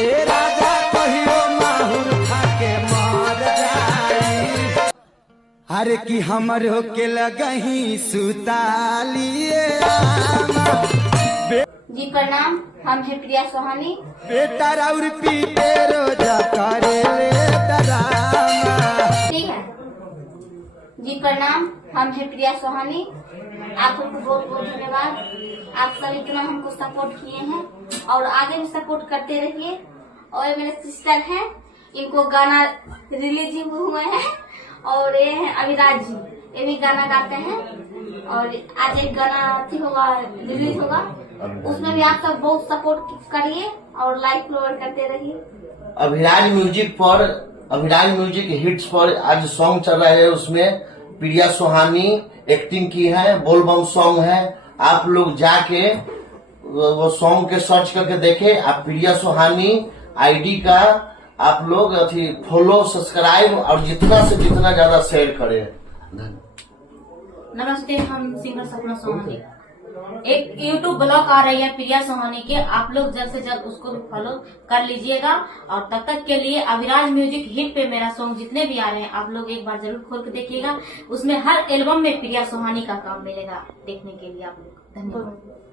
ए राजा कहियो माहुर खा के मर जाई। अरे कि हमरो के लगही सुतालिए जी प्रणाम, हम है प्रिया सोहानी। बेटा राउर पीते रोजा करे ले डरामा। ठीक है जी प्रणाम, हम है प्रिया सोहानी। आप सबको बहुत बहुत धन्यवाद। आप सब इतना हमको सपोर्ट किए हैं और आगे भी सपोर्ट करते रहिए। और ये मेरे सिस्टर हैं, इनको गाना रिलीज हुए हैं और ये है अविराज जी, ये भी गाना गाते हैं और आज एक गाना होगा रिलीज होगा, उसमें भी आप सब बहुत सपोर्ट करिए और लाइक फॉलोअर करते रहिए। अविराज म्यूजिक हिट्स पर आज सॉन्ग चल रहा है, उसमें प्रिया सोहानी एक्टिंग की है, बोलबम सॉन्ग है। आप लोग जाके वो सॉन्ग के सर्च करके देखे। आप प्रिया सोहानी आईडी का आप लोग फॉलो सब्सक्राइब और जितना से जितना ज्यादा शेयर करें। नमस्ते, हम सिंगर सपना सोहानी। एक यूट्यूब ब्लॉग आ रही है प्रिया सोहानी के, आप लोग जल्द से जल्द उसको भी फॉलो कर लीजिएगा। और तब तक के लिए अविराज म्यूजिक हिट पे मेरा सॉन्ग जितने भी आ रहे हैं आप लोग एक बार जरूर खोल के देखिएगा। उसमें हर एल्बम में प्रिया सोहानी का काम मिलेगा देखने के लिए आप लोग। धन्यवाद।